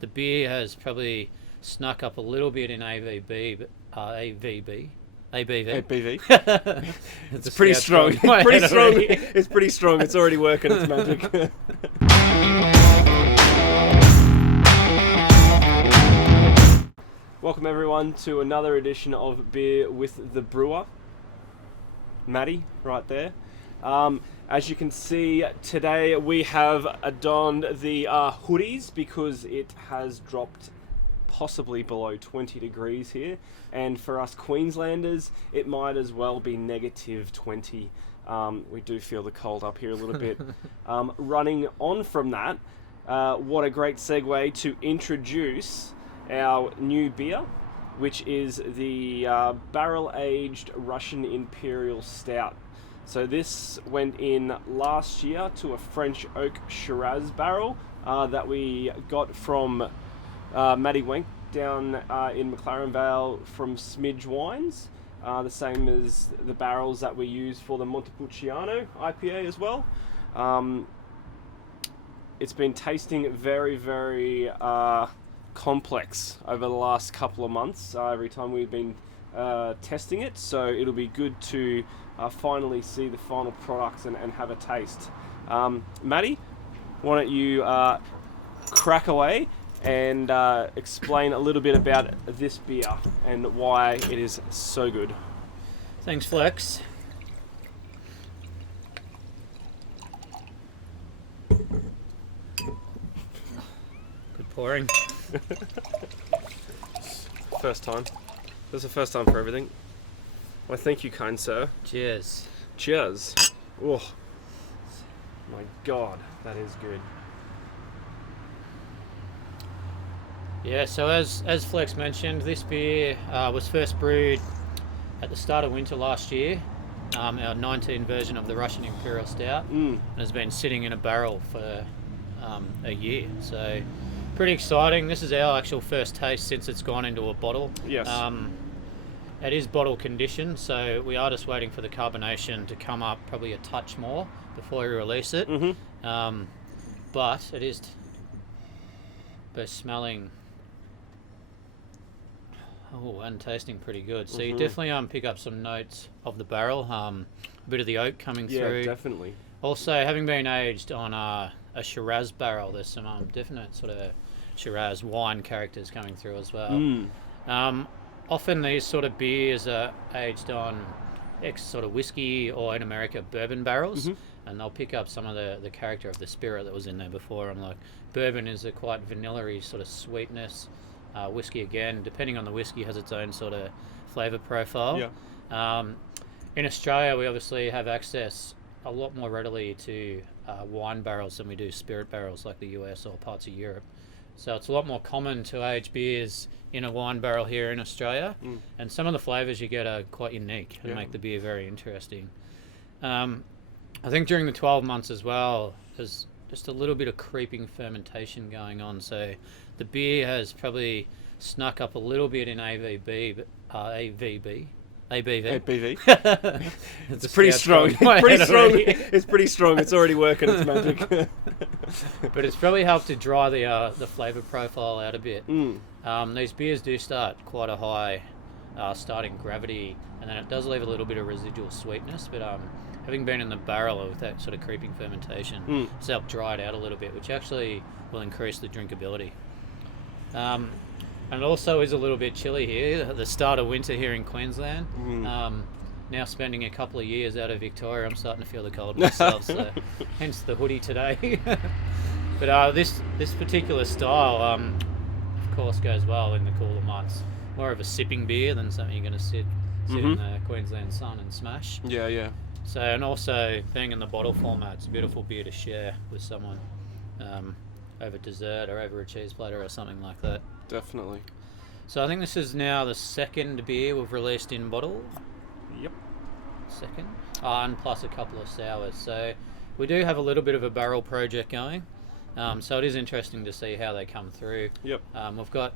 the beer has probably snuck up a little bit in AVB, but ABV. It's pretty strong. It's pretty strong. It's already working. It's magic. Welcome everyone to another edition of Beer with the Brewer. Maddie, right there. As you can see, today we have donned the hoodies because it has dropped possibly below 20 degrees here, and for us Queenslanders it might as well be negative 20. We do feel the cold up here a little bit. Running on from that, what a great segue to introduce our new beer, which is the barrel-aged Russian Imperial Stout. So this went in last year to a French oak Shiraz barrel that we got from Matty Wenk down in McLaren Vale from Smidge Wines, the same as the barrels that we use for the Montepulciano IPA as well. It's been tasting very, very complex over the last couple of months every time we've been testing it, so it'll be good to finally see the final product and have a taste. Maddie, why don't you crack away and explain a little bit about this beer and why it is so good. Thanks, Flex. Good pouring. First time. This is the first time for everything. Well, thank you, kind sir. Cheers. Cheers. Oh, my God, that is good. Yeah, so as Flex mentioned, this beer was first brewed at the start of winter last year, our 19 version of the Russian Imperial Stout, and has been sitting in a barrel for a year. So pretty exciting. This is our actual first taste since it's gone into a bottle. Yes. It is bottle conditioned, so we are just waiting for the carbonation to come up probably a touch more before we release it. But it is both smelling and tasting pretty good. So you definitely pick up some notes of the barrel, a bit of the oak coming through. Yeah, definitely. Also, having been aged on a Shiraz barrel, there's some definite sort of Shiraz wine characters coming through as well. Often these sort of beers are aged on sort of whiskey or in America bourbon barrels, and they'll pick up some of the character of the spirit that was in there before. I'm like, bourbon is a quite vanilla-y sort of sweetness. Whiskey, again, depending on the whiskey, has its own sort of flavour profile. Yeah. In Australia, we obviously have access a lot more readily to wine barrels than we do spirit barrels like the US or parts of Europe. So it's a lot more common to age beers in a wine barrel here in Australia, and some of the flavours you get are quite unique and make the beer very interesting. I think during the 12 months as well, there's just a little bit of creeping fermentation going on, so the beer has probably snuck up a little bit in ABV. It's pretty strong. It's pretty strong. It's already working. It's magic. But it's probably helped to dry the flavour profile out a bit. These beers do start quite a high starting gravity, and then it does leave a little bit of residual sweetness, but having been in the barrel with that sort of creeping fermentation, it's helped dry it out a little bit, which actually will increase the drinkability. And it also is a little bit chilly here at the start of winter here in Queensland. Now spending a couple of years out of Victoria, I'm starting to feel the cold myself, so hence the hoodie today. But this particular style, of course, goes well in the cooler months. More of a sipping beer than something you're going to sit in the Queensland sun and smash. Yeah. So, and also being in the bottle format, it's a beautiful beer to share with someone over dessert or over a cheese platter or something like that. Definitely. So I think this is now the second beer we've released in bottle. Yep. Second. And plus a couple of sours. So we do have a little bit of a barrel project going. So it is interesting to see how they come through. Yep. We've got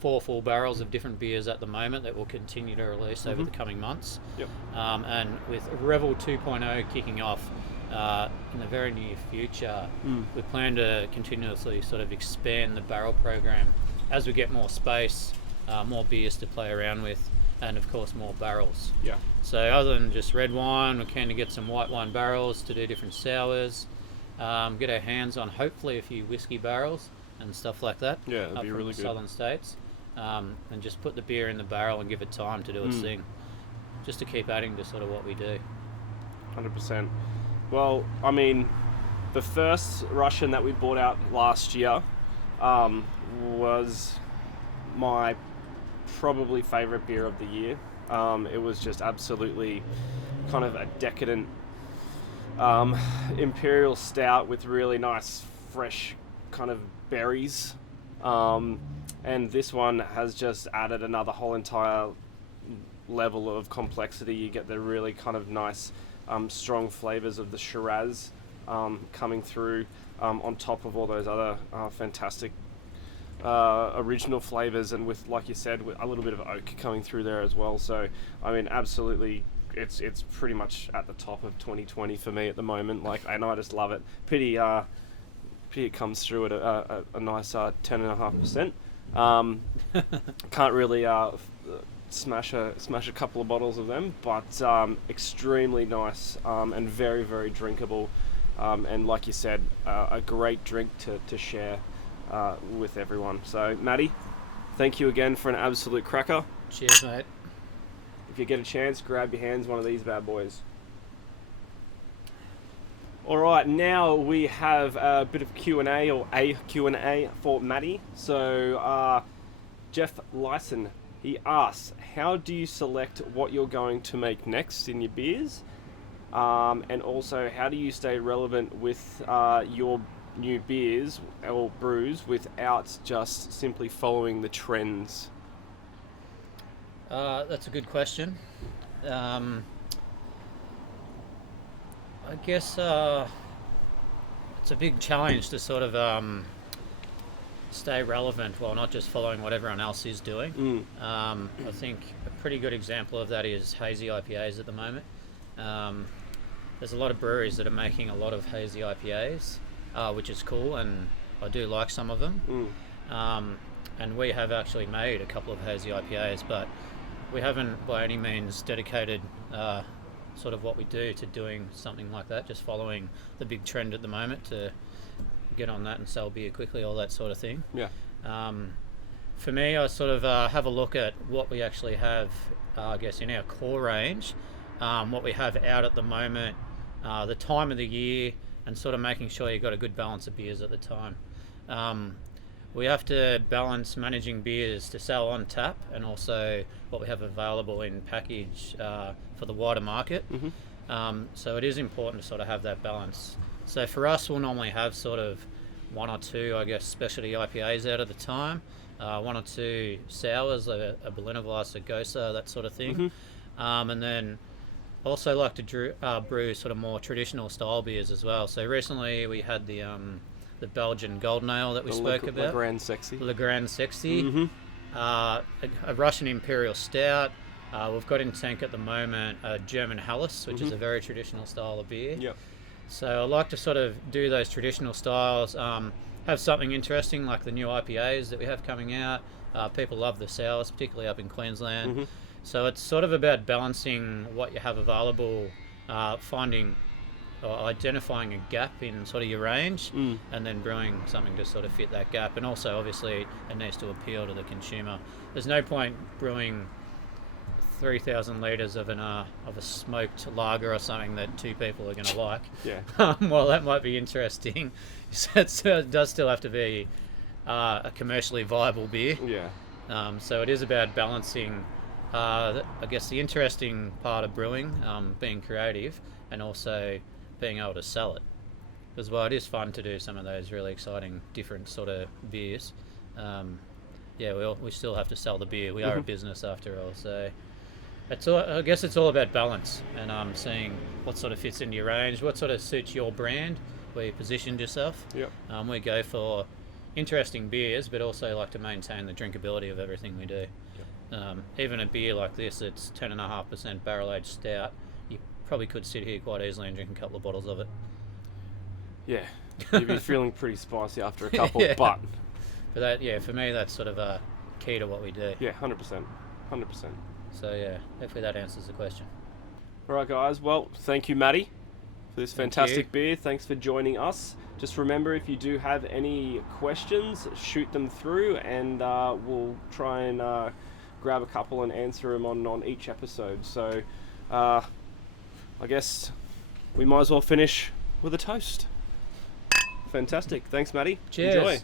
4 full barrels of different beers at the moment that we'll continue to release over the coming months. Yep. And with Revel 2.0 kicking off, in the very near future, we plan to continuously sort of expand the barrel program as we get more space, more beers to play around with, and of course more barrels. Yeah. So other than just red wine, we're keen to get some white wine barrels to do different sours, get our hands on hopefully a few whiskey barrels and stuff like that. Yeah, that'd up be from really the good. southern states, and just put the beer in the barrel and give it time to do its thing, just to keep adding to sort of what we do. 100%. Well, I mean, the first Russian that we bought out last year was my probably favourite beer of the year. It was just absolutely kind of a decadent Imperial Stout with really nice, fresh kind of berries. And this one has just added another whole entire level of complexity. You get the really kind of nice, strong flavours of the Shiraz coming through on top of all those other fantastic original flavours, and with, like you said, with a little bit of oak coming through there as well. So, I mean, absolutely, it's pretty much at the top of 2020 for me at the moment. Like, and I just love it. Pity it comes through at a nice 10.5%. Can't really smash a couple of bottles of them, but extremely nice and very, very drinkable, and like you said, a great drink to share with everyone. So Matty, thank you again for an absolute cracker. Cheers, mate. If you get a chance, grab your hands one of these bad boys. Alright, now we have a bit of Q&A, or a Q&A for Matty. So Jeff Lyson, he asks, how do you select what you're going to make next in your beers? And also, how do you stay relevant with your new beers or brews without just simply following the trends? That's a good question. I guess it's a big challenge to sort of stay relevant while not just following what everyone else is doing. I think a pretty good example of that is hazy IPAs at the moment. There's a lot of breweries that are making a lot of hazy IPAs, which is cool, and I do like some of them. And we have actually made a couple of hazy IPAs, but we haven't by any means dedicated sort of what we do to doing something like that, just following the big trend at the moment to get on that and sell beer quickly, all that sort of thing. Yeah. For me, I sort of have a look at what we actually have, I guess, in our core range, what we have out at the moment, the time of the year, and sort of making sure you've got a good balance of beers at the time. We have to balance managing beers to sell on tap and also what we have available in package for the wider market. So it is important to sort of have that balance. So for us, we'll normally have sort of one or two, I guess, specialty IPAs out at the time, one or two sours, a Berliner Weiss, a Gosa, that sort of thing. And then also like to brew sort of more traditional style beers as well. So recently we had the Belgian Golden Ale that we spoke about. Le Grand Sexy. Le Grand Sexy. A Russian Imperial Stout. We've got in tank at the moment a German Helles, which is a very traditional style of beer. Yep. So I like to sort of do those traditional styles, have something interesting like the new IPAs that we have coming out. People love the sours, particularly up in Queensland. So it's sort of about balancing what you have available, finding or identifying a gap in sort of your range, and then brewing something to sort of fit that gap. And also, obviously, it needs to appeal to the consumer. There's no point brewing 3,000 litres of a smoked lager or something that two people are going to like. Yeah. Well, that might be interesting. It does still have to be a commercially viable beer. Yeah. So it is about balancing, I guess, the interesting part of brewing, being creative, and also being able to sell it. As well, it is fun to do some of those really exciting, different sort of beers. Yeah, we still have to sell the beer. We are a business after all, so I guess it's all about balance and seeing what sort of fits into your range, what sort of suits your brand, where you positioned yourself. Yep. We go for interesting beers, but also like to maintain the drinkability of everything we do. Even a beer like this, it's 10.5% barrel-aged stout. You probably could sit here quite easily and drink a couple of bottles of it. Yeah, you'd be feeling pretty spicy after a couple, Yeah. but for me, that's sort of a key to what we do. yeah, 100%. So yeah, hopefully that answers the question. All right, guys. Well, thank you, Matty, for this Thank fantastic you. beer. Thanks for joining us. Just remember, if you do have any questions, shoot them through, and we'll try and grab a couple and answer them on each episode. So, I guess we might as well finish with a toast. Fantastic. Thanks, Matty. Cheers. Enjoy.